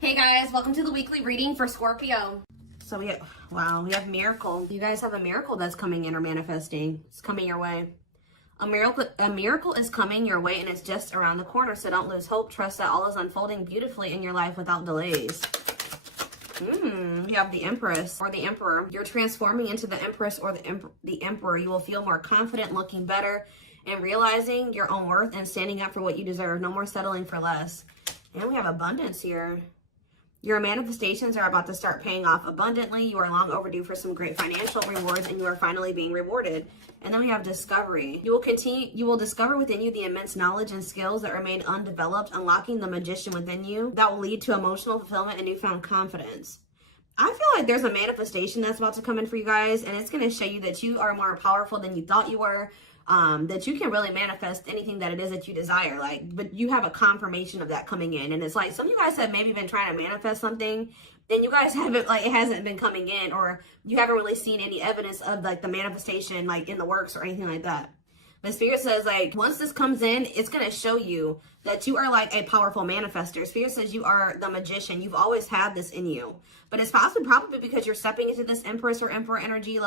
Hey guys, welcome to the weekly reading for Scorpio. So we have miracle. You guys have a miracle that's coming in or manifesting. It's coming your way. A miracle is coming your way and it's just around the corner. So don't lose hope. Trust that all is unfolding beautifully in your life without delays. You have the Empress or the Emperor. You're transforming into the Empress or the Emperor. You will feel more confident, looking better, and realizing your own worth and standing up for what you deserve. No more settling for less. And we have abundance here. Your manifestations are about to start paying off abundantly. You are long overdue for some great financial rewards and you are finally being rewarded. And then we have discovery. You will discover within you the immense knowledge and skills that remain undeveloped, unlocking the magician within you that will lead to emotional fulfillment and newfound confidence. I feel like there's a manifestation that's about to come in for you guys, and it's going to show you that you are more powerful than you thought you were. That you can really manifest anything that it is that you desire, but you have a confirmation of that coming in. And it's like some of you guys have maybe been trying to manifest something, then you guys haven't, it hasn't been coming in, or you haven't really seen any evidence of the manifestation in the works or anything like that. But Spirit says once this comes in, it's going to show you that you are a powerful manifester. Spirit says you are the magician. You've always had this in you, but it's probably because you're stepping into this Empress or Emperor energy.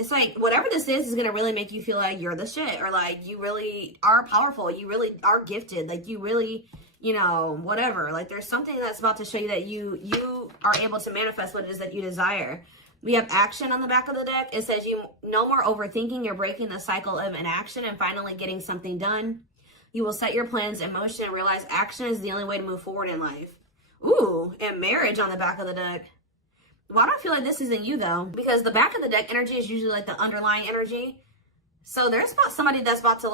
It's whatever this is going to really make you feel like you're the shit, or you really are powerful. You really are gifted. You really, whatever. There's something that's about to show you that you are able to manifest what it is that you desire. We have action on the back of the deck. It says you no more overthinking. You're breaking the cycle of inaction and finally getting something done. You will set your plans in motion and realize action is the only way to move forward in life. Ooh, and marriage on the back of the deck. Well, I don't feel like this isn't you, though, because the back of the deck energy is usually the underlying energy. So there's somebody that's about to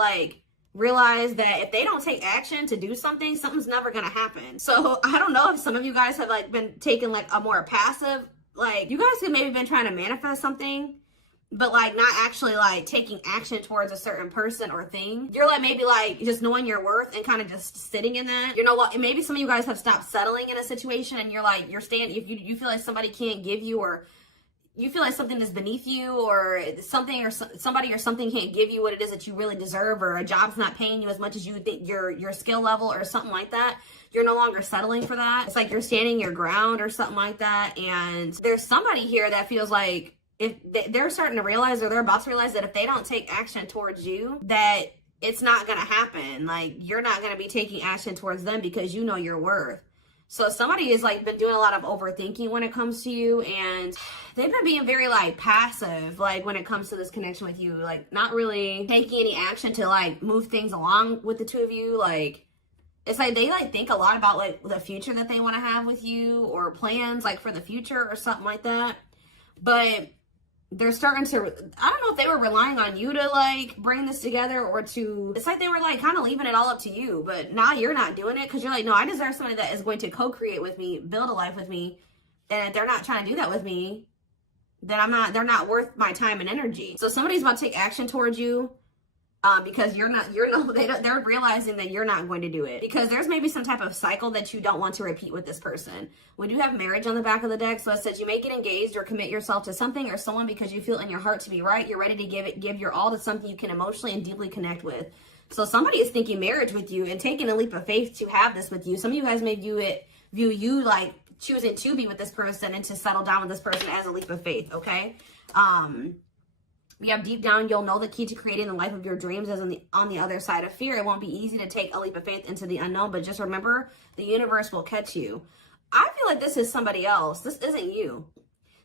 realize that if they don't take action to do something, something's never going to happen. So I don't know if some of you guys have been taking a more passive, you guys have maybe been trying to manifest something, but not actually taking action towards a certain person or thing. You're maybe just knowing your worth and kind of just sitting in that. Maybe some of you guys have stopped settling in a situation, and you're staying. If you feel like somebody can't give you, or you feel like something is beneath you, or something or somebody or something can't give you what it is that you really deserve, or a job's not paying you as much as you think your skill level or something like that, you're no longer settling for that. It's you're standing your ground or something like that. And there's somebody here that feels like if they're starting to realize, or they're about to realize, that if they don't take action towards you, that it's not going to happen. You're not going to be taking action towards them because you know your worth. So somebody has been doing a lot of overthinking when it comes to you, and they've been being very passive when it comes to this connection with you, not really taking any action to move things along with the two of you. It's they think a lot about the future that they want to have with you, or plans for the future or something like that. But they're starting to, I don't know if they were relying on you to bring this together, or to, it's they were kind of leaving it all up to you, but now you're not doing it because you're no, I deserve somebody that is going to co-create with me, build a life with me. And if they're not trying to do that with me, then they're not worth my time and energy. So somebody's about to take action towards you, because they're realizing that you're not going to do it, because there's maybe some type of cycle that you don't want to repeat with this person. We do have marriage on the back of the deck, so it says you may get engaged or commit yourself to something or someone because you feel in your heart to be right. You're ready to give your all to something you can emotionally and deeply connect with. So somebody is thinking marriage with you and taking a leap of faith to have this with you. Some of you guys may view you choosing to be with this person and to settle down with this person as a leap of faith. Okay. We have deep down, you'll know the key to creating the life of your dreams is on the other side of fear. It won't be easy to take a leap of faith into the unknown, but just remember, the universe will catch you. I feel like this is somebody else. This isn't you.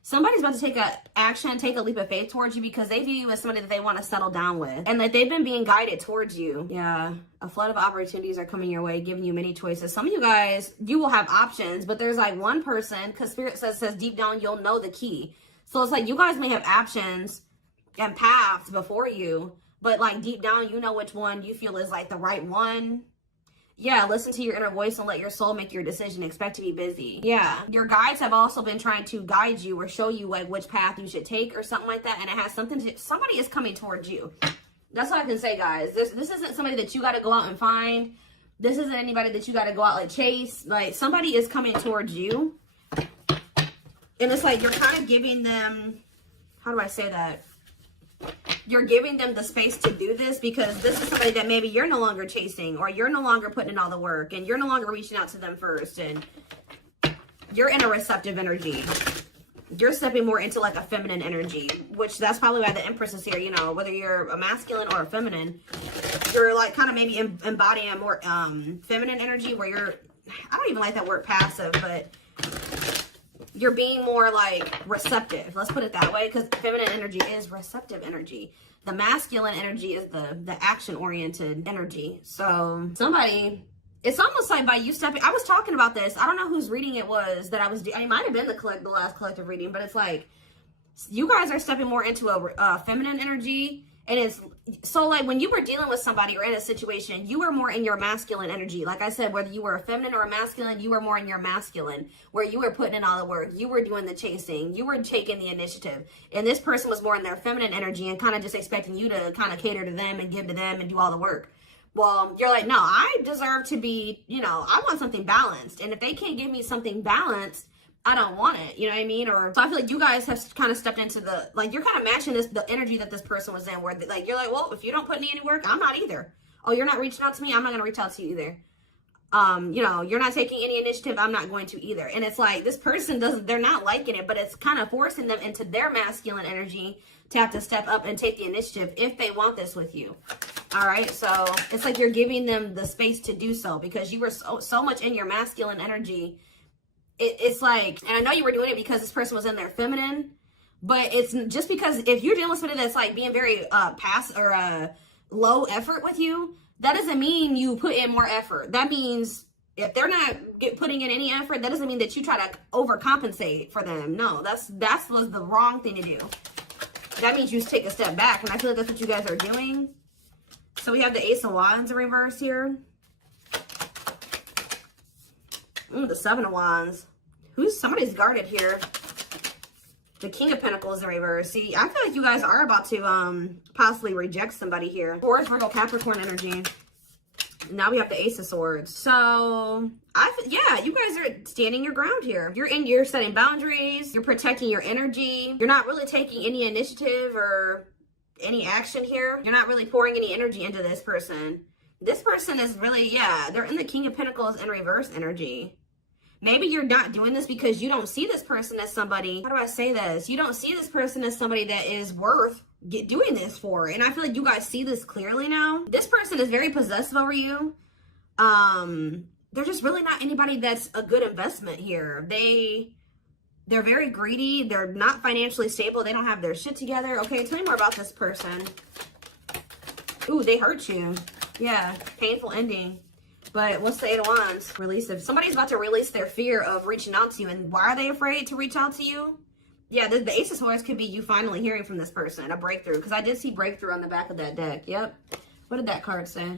Somebody's about to take a leap of faith towards you because they view you as somebody that they want to settle down with, and that they've been being guided towards you. Yeah, a flood of opportunities are coming your way, giving you many choices. Some of you guys, you will have options, but there's one person, because Spirit says deep down, you'll know the key. So it's you guys may have options and paths before you, but deep down, you know which one you feel is the right one. Yeah, listen to your inner voice and let your soul make your decision. Expect to be busy. Yeah, your guides have also been trying to guide you or show you which path you should take or something like that, and it has something to, somebody is coming towards you. That's all I can say, guys. This isn't somebody that you got to go out and find. This isn't anybody that you got to go out chase. Somebody is coming towards you, and it's you're kind of giving them, how do I say that? You're giving them the space to do this because this is somebody that maybe you're no longer chasing, or you're no longer putting in all the work, and you're no longer reaching out to them first. And you're in a receptive energy. You're stepping more into like a feminine energy, which that's probably why the Empress is here. You know, whether you're a masculine or a feminine, you're like kind of maybe embodying a more feminine energy where you're, I don't even like that word passive, but you're being more like receptive. Let's put it that way, because feminine energy is receptive energy. The masculine energy is the action-oriented energy. So somebody, it's almost like by you stepping, I was talking about this. I don't know whose reading it was that I was, it might have been the last collective reading, but it's like, you guys are stepping more into a feminine energy. And it's, so like when you were dealing with somebody or in a situation, you were more in your masculine energy. Like I said, whether you were a feminine or a masculine, you were more in your masculine, where you were putting in all the work. You were doing the chasing. You were taking the initiative. And this person was more in their feminine energy and kind of just expecting you to kind of cater to them and give to them and do all the work. Well, you're like, no, I deserve to be, you know, I want something balanced. And if they can't give me something balanced, I don't want it, you know what I mean? Or so I feel like you guys have kind of stepped into the, like, you're kind of matching the energy that this person was in, where like you're like, well, if you don't put in any work, I'm not either. Oh, you're not reaching out to me, I'm not going to reach out to you either. You know, you're not taking any initiative, I'm not going to either. And it's like this person doesn't, they're not liking it, but it's kind of forcing them into their masculine energy to have to step up and take the initiative if they want this with you. All right, so it's like you're giving them the space to do so, because you were so much in your masculine energy. It's like, and I know you were doing it because this person was in their feminine, but it's just because if you're dealing with somebody that's like being very low effort with you, that doesn't mean you put in more effort. That means if they're not putting in any effort, that doesn't mean that you try to overcompensate for them. No, that was the wrong thing to do. That means you take a step back, and I feel like that's what you guys are doing. So we have the Ace of Wands in reverse here. The Seven of Wands. Somebody's guarded here. The King of Pentacles in reverse. See, I feel like you guys are about to possibly reject somebody here. Taurus, Virgo, Capricorn energy. Now we have the Ace of Swords. So, yeah, you guys are standing your ground here. You're setting boundaries. You're protecting your energy. You're not really taking any initiative or any action here. You're not really pouring any energy into this person. This person is really, yeah, they're in the King of Pentacles in reverse energy. Maybe you're not doing this because you don't see this person as somebody, how do I say this? You don't see this person as somebody that is worth doing this for. And I feel like you guys see this clearly now. This person is very possessive over you. They're just really not anybody that's a good investment here. They're very greedy. They're not financially stable. They don't have their shit together. Okay, tell me more about this person. Ooh, they hurt you. Yeah, painful ending. But what's the Eight of Wands? Release. If somebody's about to release their fear of reaching out to you, and why are they afraid to reach out to you? Yeah, the Ace of Swords could be you finally hearing from this person, a breakthrough. Because I did see breakthrough on the back of that deck. Yep. What did that card say?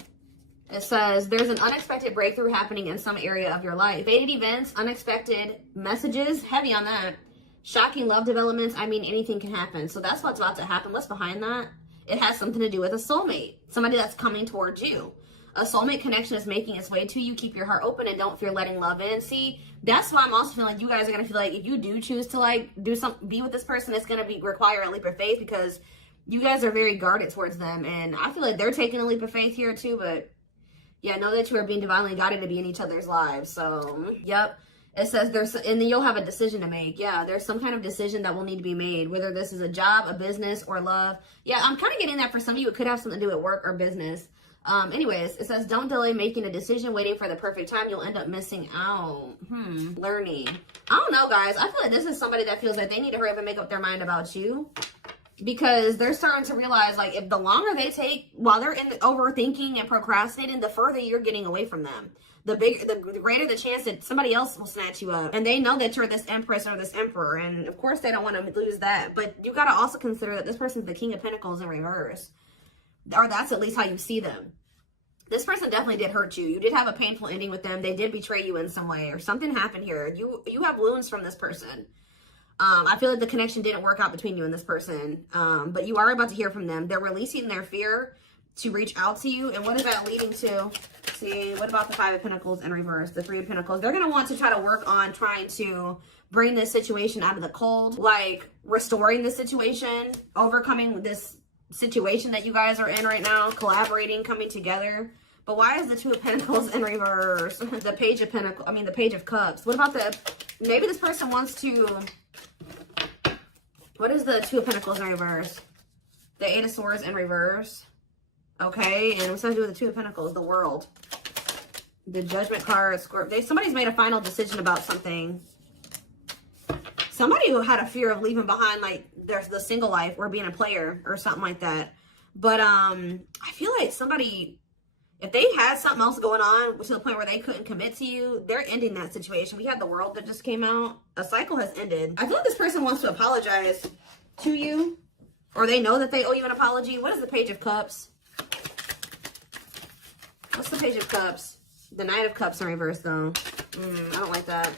It says, there's an unexpected breakthrough happening in some area of your life. Fated events, unexpected messages, heavy on that. Shocking love developments. I mean, anything can happen. So that's what's about to happen. What's behind that? It has something to do with a soulmate. Somebody that's coming towards you. A soulmate connection is making its way to you. Keep your heart open and don't fear letting love in. See, that's why I'm also feeling like you guys are going to feel like if you do choose to like be with this person, it's going to require a leap of faith, because you guys are very guarded towards them. And I feel like they're taking a leap of faith here too. But yeah, know that you are being divinely guided to be in each other's lives. So, yep. It says and then you'll have a decision to make. Yeah, there's some kind of decision that will need to be made, whether this is a job, a business, or love. Yeah, I'm kind of getting that for some of you. It could have something to do with work or business. Anyways, it says, don't delay making a decision, waiting for the perfect time. You'll end up missing out. Learning. I don't know, guys. I feel like this is somebody that feels like they need to hurry up and make up their mind about you, because they're starting to realize, like, if the longer they take while they're in the overthinking and procrastinating, the further you're getting away from them. The greater the chance that somebody else will snatch you up. And they know that you're this Empress or this Emperor. And of course they don't want to lose that. But you got to also consider that this person's the King of Pentacles in reverse. Or that's at least how you see them. This person definitely did hurt you. You did have a painful ending with them. They did betray you in some way, or something happened here. You have wounds from this person. I feel like the connection didn't work out between you and this person. But you are about to hear from them. They're releasing their fear to reach out to you. And what is that leading to? See, what about the Five of Pentacles in reverse? The Three of Pentacles. They're going to want to try to work on trying to bring this situation out of the cold. Like restoring the situation, overcoming this situation that you guys are in right now, collaborating, coming together. But why is the Two of Pentacles in reverse? The Page of Pentacles, the Page of Cups. What about Maybe this person wants to... What is the Two of Pentacles in reverse? The Eight of Swords in reverse. Okay, and what's that to do with the Two of Pentacles? The World. The Judgment card, Scorpio. Somebody's made a final decision about something. Somebody who had a fear of leaving behind, like, there's the single life or being a player or something like that. But I feel like somebody, if they had something else going on to the point where they couldn't commit to you, they're ending that situation. We had the World that just came out. A cycle has ended. I feel like this person wants to apologize to you, or they know that they owe you an apology. What is the Page of Cups? What's the Page of Cups? The Knight of Cups in reverse, though. I don't like that.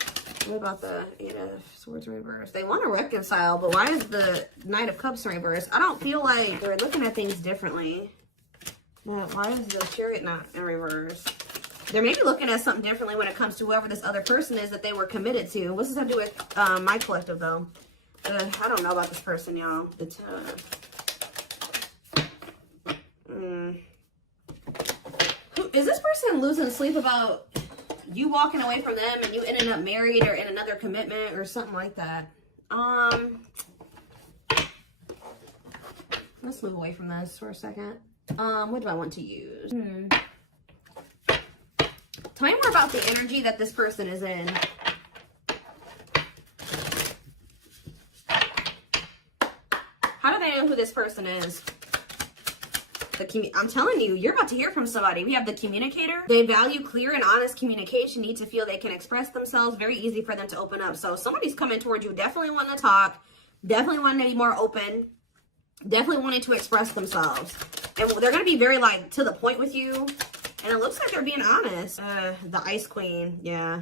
What about the Eight of Swords in reverse? They want to reconcile, but why is the Knight of Cups in reverse? I don't feel like they're looking at things differently. But why is the Chariot not in reverse? They're maybe looking at something differently when it comes to whoever this other person is that they were committed to. What's this have to do with my collective, though? I don't know about this person, y'all. Is this person losing sleep about you walking away from them and you ending up married or in another commitment or something like that? Let's move away from this for a second. What do I want to use? Tell me more about the energy that this person is in. How do they know who this person is? I'm telling you, you're about to hear from somebody. We have the Communicator. They value clear and honest communication, need to feel they can express themselves. Very easy for them to open up. So somebody's coming towards you, definitely wanting to talk, definitely wanting to be more open, definitely wanting to express themselves. And they're going to be very, like, to the point with you. And it looks like they're being honest. The Ice Queen, yeah.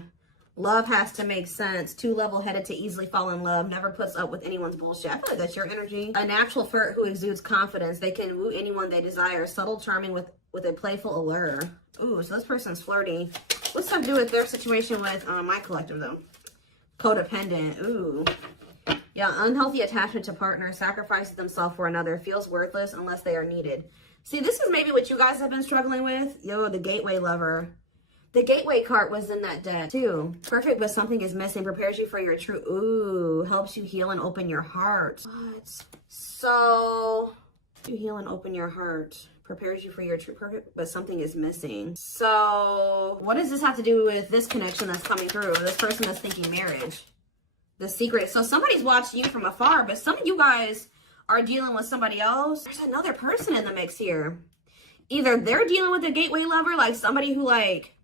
Love has to make sense. Too level-headed to easily fall in love. Never puts up with anyone's bullshit. I feel like that's your energy. A natural flirt who exudes confidence. They can woo anyone they desire. Subtle, charming with a playful allure. Ooh, so this person's flirty. What's that to do with their situation with my collective, though? Codependent. Ooh. Yeah, unhealthy attachment to partner. Sacrifices themselves for another. Feels worthless unless they are needed. See, this is maybe what you guys have been struggling with. Yo, the Gateway Lover. The Gateway card was in that deck, too. Perfect, but something is missing. Prepares you for your true... Ooh, helps you heal and open your heart. What? So... You heal and open your heart. Prepares you for your true perfect, but something is missing. So... What does this have to do with this connection that's coming through? This person that's thinking marriage. The secret. So somebody's watching you from afar, but some of you guys are dealing with somebody else. There's another person in the mix here. Either they're dealing with a Gateway Lover, like somebody who, like...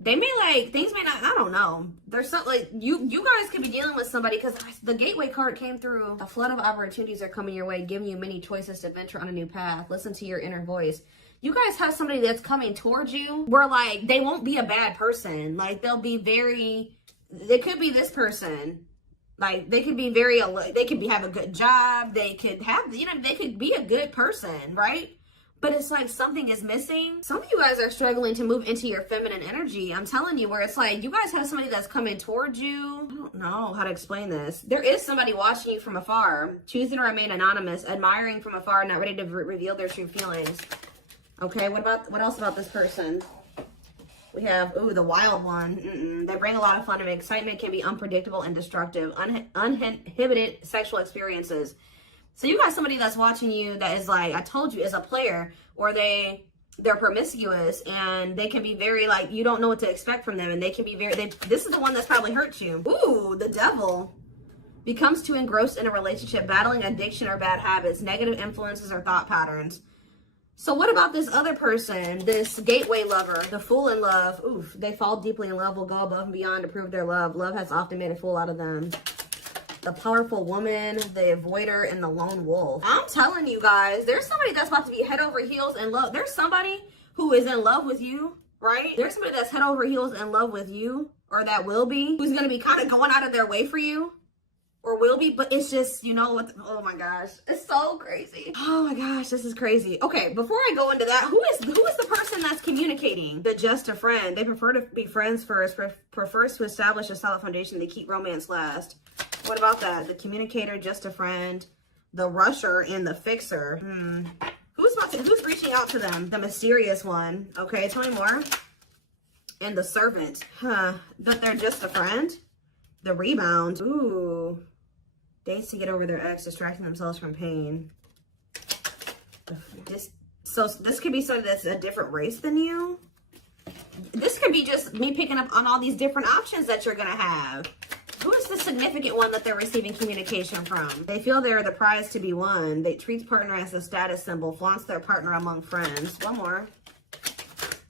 They may, like, things may not, I don't know. There's something, like, you guys could be dealing with somebody because the Gateway card came through. A flood of opportunities are coming your way, giving you many choices to venture on a new path. Listen to your inner voice. You guys have somebody that's coming towards you where, like, they won't be a bad person. Like, they'll be very, they could be this person. Like, they could be very, they could have a good job. They could have, you know, they could be a good person, right? But it's like something is missing. Some of you guys are struggling to move into your feminine energy. I'm telling you, where it's like you guys have somebody that's coming towards you. I don't know how to explain this. There is somebody watching you from afar, choosing to remain anonymous, admiring from afar, not ready to reveal their true feelings. Okay, what else about this person? We have, ooh, the Wild One. They bring a lot of fun and excitement, can be unpredictable and destructive. Uninhibited sexual experiences. So you got somebody that's watching you that is like, I told you, is a player, or they're promiscuous, and they can be very, like, you don't know what to expect from them, and they can be very, this is the one that's probably hurt you. Ooh, the Devil. Becomes too engrossed in a relationship, battling addiction or bad habits, negative influences or thought patterns. So what about this other person, this Gateway Lover, the Fool in love? Oof, they fall deeply in love, will go above and beyond to prove their love. Love has often made a fool out of them. The Powerful Woman, the Avoider, and the Lone Wolf. I'm telling you guys, there's somebody that's about to be head over heels in love. There's somebody who is in love with you, right? There's somebody that's head over heels in love with you, or that will be, who's going to be kind of going out of their way for you, or will be, but it's just, you know what, oh my gosh, it's so crazy. Oh my gosh, this is crazy. Okay, before I go into that, who is the person that's communicating? The Just a Friend. They prefer to be friends first, prefers to establish a solid foundation. They keep romance last. What about that? The Communicator, Just a Friend, the Rusher, and the Fixer. Who's reaching out to them? The Mysterious One. Okay, tell me more. And the Servant. Huh. But they're just a friend? The rebound. Ooh. Dates to get over their ex, distracting themselves from pain. So this could be somebody that's a different race than you. This could be just me picking up on all these different options that you're going to have. Who is the significant one that they're receiving communication from? They feel they're the prize to be won. They treat partner as a status symbol, flaunts their partner among friends. One more.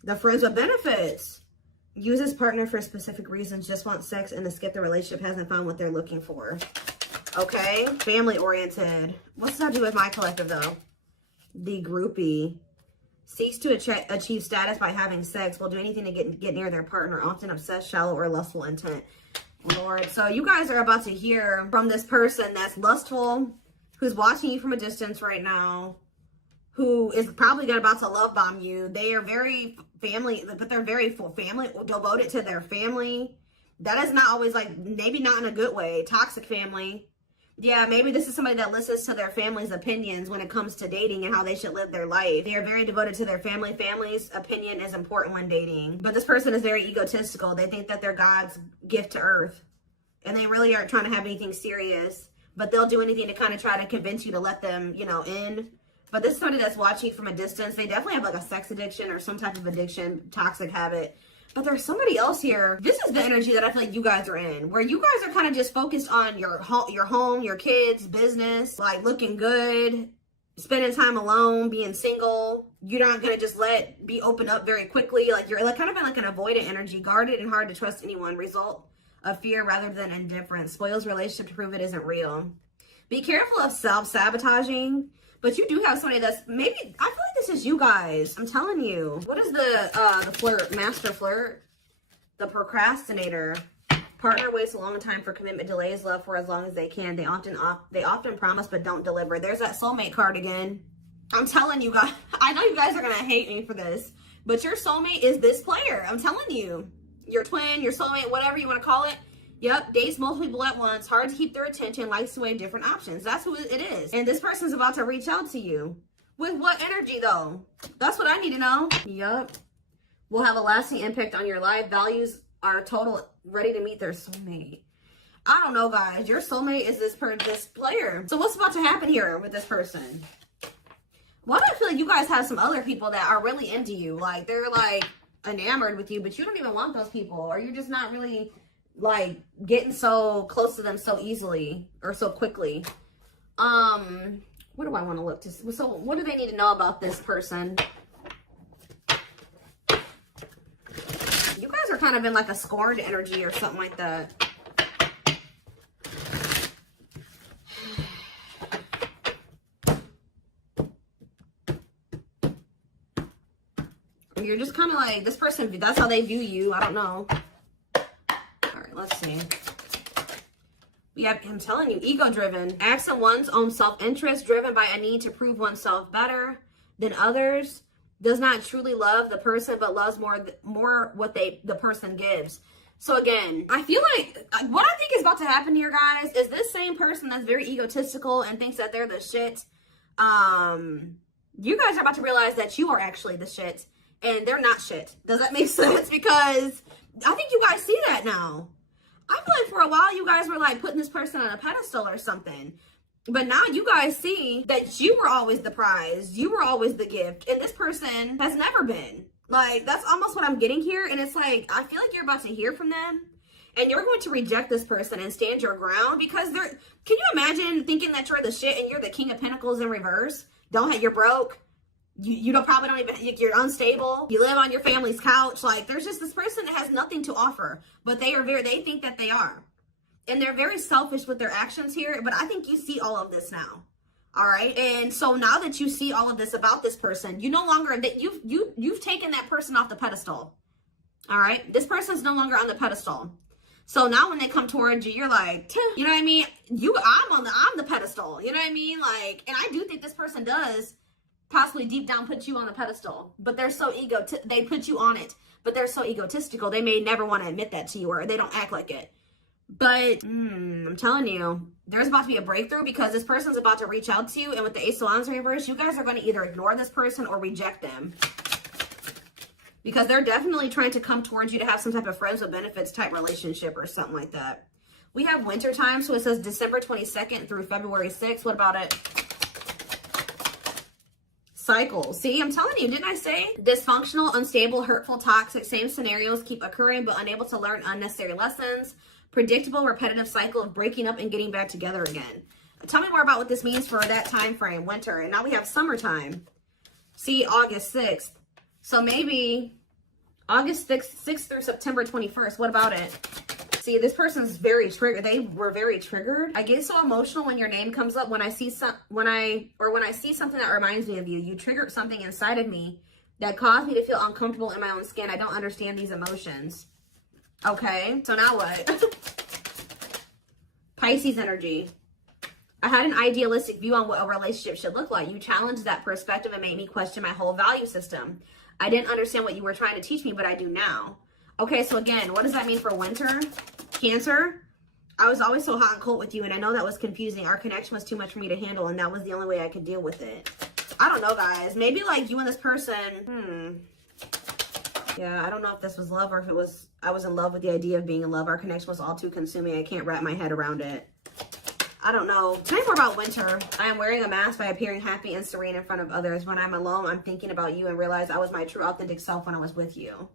The friends with benefits. Uses partner for specific reasons, just wants sex and to skip the relationship, hasn't found what they're looking for. Okay. Family oriented. What's that do with my collective though? The groupie. Seeks to achieve status by having sex. Will do anything to get near their partner. Often obsessed, shallow, or lustful intent. Lord. So you guys are about to hear from this person that's lustful, who's watching you from a distance right now, who is probably about to love bomb you. They are very family, but they're very family, devoted to their family. That is not always like, maybe not in a good way. Toxic family. Yeah, maybe this is somebody that listens to their family's opinions when it comes to dating and how they should live their life. They are very devoted to their family. Family's opinion is important when dating. But this person is very egotistical. They think that they're God's gift to earth. And they really aren't trying to have anything serious. But they'll do anything to kind of try to convince you to let them, you know, in. But this is somebody that's watching from a distance. They definitely have like a sex addiction or some type of addiction, toxic habit. But there's somebody else here. This is the energy that I feel like you guys are in, where you guys are kind of just focused on your home, your kids, business, like looking good, spending time alone, being single. You're not going to just be open up very quickly. Like you're like kind of in like an avoidant energy, guarded and hard to trust anyone. Result of fear rather than indifference. Spoils relationship to prove it isn't real. Be careful of self-sabotaging. But you do have somebody that's maybe, I feel like this is you guys. I'm telling you. What is the flirt, master flirt? The procrastinator. Partner waits a long time for commitment, delays love for as long as they can. They often promise but don't deliver. There's that soulmate card again. I'm telling you guys, I know you guys are going to hate me for this, but your soulmate is this player. I'm telling you. Your twin, your soulmate, whatever you want to call it. Yep, dates multiple people at once, hard to keep their attention, likes to weigh different options. That's who it is. And this person's about to reach out to you. With what energy, though? That's what I need to know. Yep. Will have a lasting impact on your life. Values are total, ready to meet their soulmate. I don't know, guys. Your soulmate is this player. So what's about to happen here with this person? Why do I feel like you guys have some other people that are really into you? Like, they're, like, enamored with you, but you don't even want those people. Or you're just not really like getting so close to them so easily or so quickly. What do I want to look to? So what do they need to know about this person? You guys are kind of in like a scorned energy or something like that. You're just kind of like, this person, that's how they view you. I don't know. Let's see. We have him telling you, ego-driven. Acts on one's own self-interest, driven by a need to prove oneself better than others. Does not truly love the person, but loves more what the person gives. So again, I feel like what I think is about to happen here, guys, is this same person that's very egotistical and thinks that they're the shit. You guys are about to realize that you are actually the shit, and they're not shit. Does that make sense? Because I think you guys see that now. I feel like for a while you guys were like putting this person on a pedestal or something. But now you guys see that you were always the prize. You were always the gift. And this person has never been. Like, that's almost what I'm getting here. And it's like, I feel like you're about to hear from them. And you're going to reject this person and stand your ground. Because can you imagine thinking that you're the shit and you're the King of Pentacles in reverse? You're broke. You probably don't even, you're unstable. You live on your family's couch. Like, there's just this person that has nothing to offer, but they think that they are. And they're very selfish with their actions here, but I think you see all of this now. All right. And so now that you see all of this about this person, you no longer, that you've taken that person off the pedestal. All right. This person's no longer on the pedestal. So now when they come towards you, you're like, you know what I mean? I'm the pedestal. You know what I mean? Like, and I do think this person does possibly deep down put you on the pedestal, but they're so they put you on it, but they're so egotistical, they may never want to admit that to you, or they don't act like it. But I'm telling you, there's about to be a breakthrough, because this person's about to reach out to you, and with the Ace of Wands reverse, you guys are going to either ignore this person or reject them, because they're definitely trying to come towards you to have some type of friends with benefits type relationship or something like that. We have winter time, so it says December 22nd through February 6th. What about it? Cycle. See, I'm telling you, didn't I say? Dysfunctional, unstable, hurtful, toxic, same scenarios keep occurring, but unable to learn unnecessary lessons. Predictable, repetitive cycle of breaking up and getting back together again. Tell me more about what this means for that time frame, winter. And now we have summertime. See, August 6th. So maybe August 6th through September 21st. What about it? See, this person's very triggered. They were very triggered. I get so emotional when your name comes up. When I see something that reminds me of you. You triggered something inside of me that caused me to feel uncomfortable in my own skin. I don't understand these emotions. Okay, so now what? Pisces energy. I had an idealistic view on what a relationship should look like. You challenged that perspective and made me question my whole value system. I didn't understand what you were trying to teach me, but I do now. Okay, so again, what does that mean for winter? Cancer. I was always so hot and cold with you, and I know that was confusing. Our connection was too much for me to handle, and that was the only way I could deal with it. I don't know, guys. Maybe like you and this person, yeah, I don't know if this was love or if it was, I was in love with the idea of being in love. Our connection was all too consuming. I can't wrap my head around it. I don't know. Tell me more about winter. I am wearing a mask by appearing happy and serene in front of others. When I'm alone, I'm thinking about you and realize I was my true authentic self when I was with you.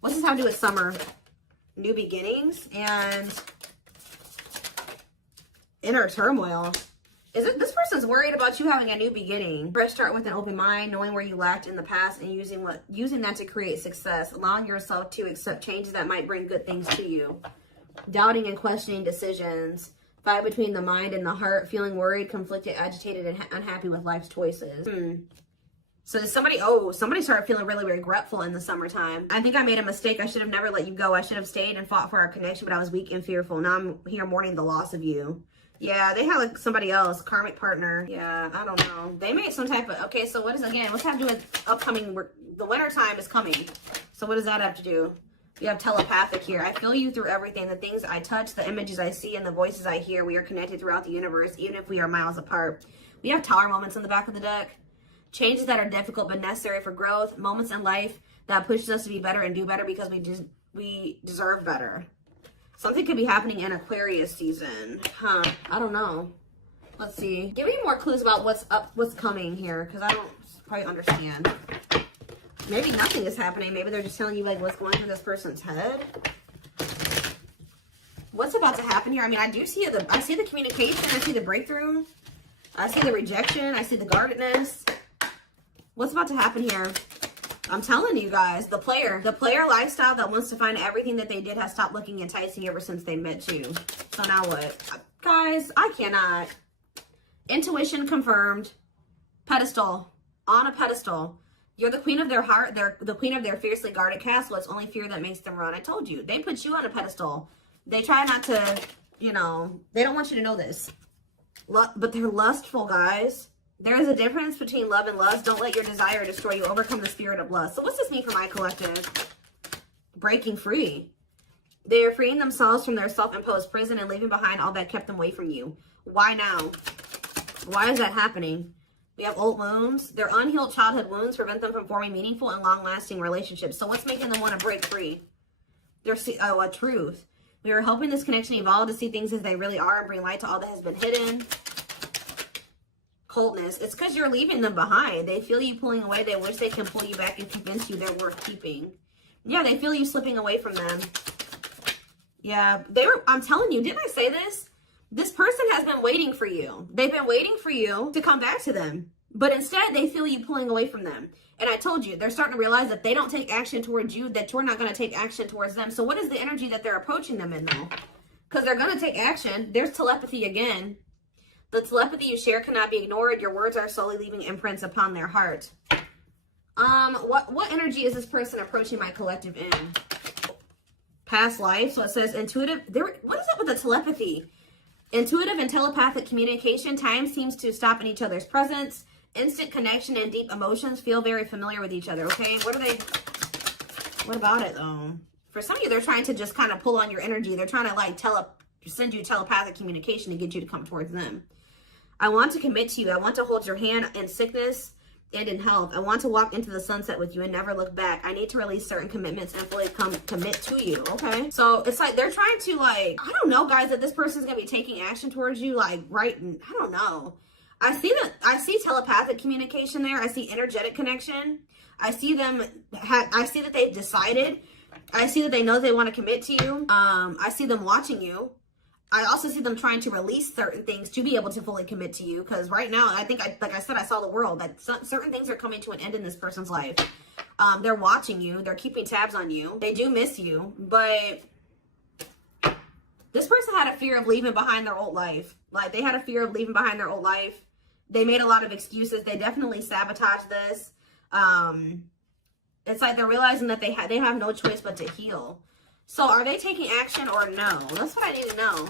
What's this have to do with summer? New beginnings and inner turmoil. Is it this person's worried about you having a new beginning? Fresh start with an open mind, knowing where you lacked in the past and using that to create success, allowing yourself to accept changes that might bring good things to you. Doubting and questioning decisions. Fight between the mind and the heart, feeling worried, conflicted, agitated, and unhappy with life's choices. So somebody started feeling really regretful in the summertime. I think I made a mistake. I should have never let you go. I should have stayed and fought for our connection, but I was weak and fearful. Now I'm here mourning the loss of you. Yeah, they had like somebody else, karmic partner. Yeah, I don't know. They made some type of, okay, so what's have to do with upcoming, the winter time is coming. So what does that have to do? You have telepathic here. I feel you through everything. The things I touch, the images I see, and the voices I hear. We are connected throughout the universe, even if we are miles apart. We have tower moments in the back of the deck. Changes that are difficult but necessary for growth. Moments in life that pushes us to be better and do better because we deserve better. Something could be happening in Aquarius season. I don't know. Let's see. Give me more clues about what's coming here, because I don't quite understand. Maybe nothing is happening. Maybe they're just telling you like what's going through this person's head. What's about to happen here? I mean, I see the communication. I see the breakthrough. I see the rejection. I see the guardedness. What's about to happen here? I'm telling you guys, the player lifestyle that wants to find everything that they did has stopped looking enticing ever since they met you. So now what? Guys, I cannot. Intuition confirmed. Pedestal. On a pedestal. You're the queen of their heart. They're the queen of their fiercely guarded castle. It's only fear that makes them run. I told you. They put you on a pedestal. They try not to, they don't want you to know this. But they're lustful, guys. There is a difference between love and lust. Don't let your desire destroy you. Overcome the spirit of lust. So what's this mean for my collective? Breaking free. They are freeing themselves from their self-imposed prison and leaving behind all that kept them away from you. Why now? Why is that happening? We have old wounds. Their unhealed childhood wounds prevent them from forming meaningful and long-lasting relationships. So what's making them want to break free? A truth. We are helping this connection evolve to see things as they really are and bring light to all that has been hidden. Coldness. It's because you're leaving them behind. They feel you pulling away. They wish they can pull you back and convince you they're worth keeping. Yeah, they feel you slipping away from them. Yeah, I'm telling you, didn't I say this? This person has been waiting for you. They've been waiting for you to come back to them. But instead, they feel you pulling away from them. And I told you, they're starting to realize that they don't take action towards you, that you're not going to take action towards them. So what is the energy that they're approaching them in, though? Because they're going to take action. There's telepathy again. The telepathy you share cannot be ignored. Your words are slowly leaving imprints upon their heart. What energy is this person approaching my collective in? Past life. So it says intuitive. What is up with the telepathy? Intuitive and telepathic communication. Time seems to stop in each other's presence. Instant connection and deep emotions feel very familiar with each other. Okay, what about it though? For some of you, they're trying to just kind of pull on your energy. They're trying to like send you telepathic communication to get you to come towards them. I want to commit to you. I want to hold your hand in sickness and in health. I want to walk into the sunset with you and never look back. I need to release certain commitments and fully commit to you. Okay. So it's like they're trying to, like, I don't know, guys, that this person's going to be taking action towards you, like, right. I don't know. I see telepathic communication there. I see energetic connection. I see them, I see that they've decided. I see that they know they want to commit to you. I see them watching you. I also see them trying to release certain things to be able to fully commit to you. Because right now, I think, like I said, I saw the world. That certain things are coming to an end in this person's life. They're watching you. They're keeping tabs on you. They do miss you. But this person had a fear of leaving behind their old life. Like, they had a fear of leaving behind their old life. They made a lot of excuses. They definitely sabotaged this. It's like they're realizing that they have no choice but to heal. So are they taking action or no? That's what I need to know.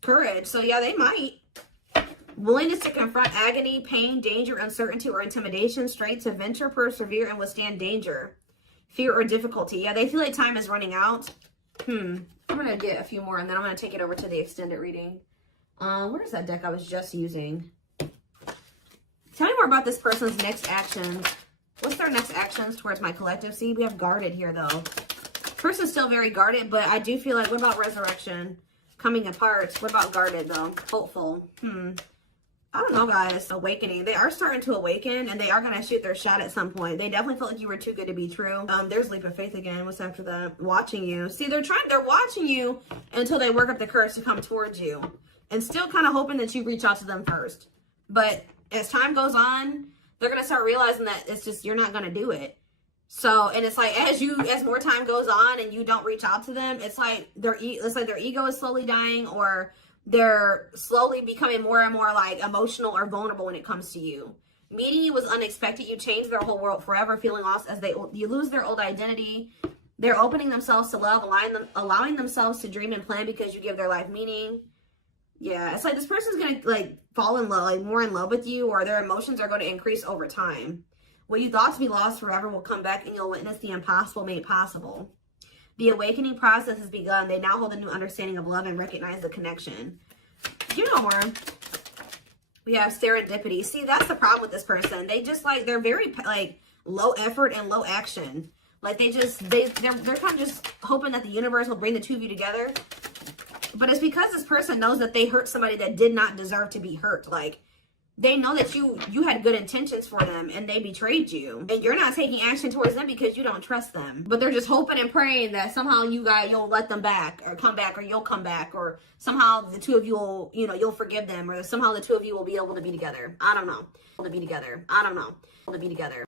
Courage. So yeah, they might. Willingness to confront agony, pain, danger, uncertainty, or intimidation. Straight to venture, persevere, and withstand danger. Fear or difficulty. Yeah, they feel like time is running out. I'm going to get a few more and then I'm going to take it over to the extended reading. Where's that deck I was just using? Tell me more about this person's next actions. What's their next actions towards my collective? See, we have guarded here though. Person's still very guarded, but I do feel like, what about resurrection? Coming apart. What about guarded though? Hopeful. I don't know, guys. Awakening. They are starting to awaken and they are going to shoot their shot at some point. They definitely felt like you were too good to be true. There's leap of faith again. What's after that? Watching you. See, they're watching you until they work up the courage to come towards you and still kind of hoping that you reach out to them first. But as time goes on, they're going to start realizing that it's just, you're not going to do it. So, and it's like, as more time goes on and you don't reach out to them, it's like their ego is slowly dying, or they're slowly becoming more and more like emotional or vulnerable when it comes to you. Meeting you was unexpected. You changed their whole world forever, feeling lost as you lose their old identity. They're opening themselves to love, allowing themselves to dream and plan because you give their life meaning. Yeah, it's like this person's going to like fall in love, like more in love with you, or their emotions are going to increase over time. What you thought to be lost forever will come back and you'll witness the impossible made possible. The awakening process has begun. They now hold a new understanding of love and recognize the connection. You know more. We have serendipity. See, that's the problem with this person. They just like, they're very like low effort and low action. Like they're kind of just hoping that the universe will bring the two of you together. But it's because this person knows that they hurt somebody that did not deserve to be hurt. Like, they know that you had good intentions for them and they betrayed you. And you're not taking action towards them because you don't trust them. But they're just hoping and praying that somehow you'll let them back or come back, or you'll come back, or somehow the two of you will, you'll forgive them, or somehow the two of you will be able to be together. I don't know. To be together. I don't know. To be together.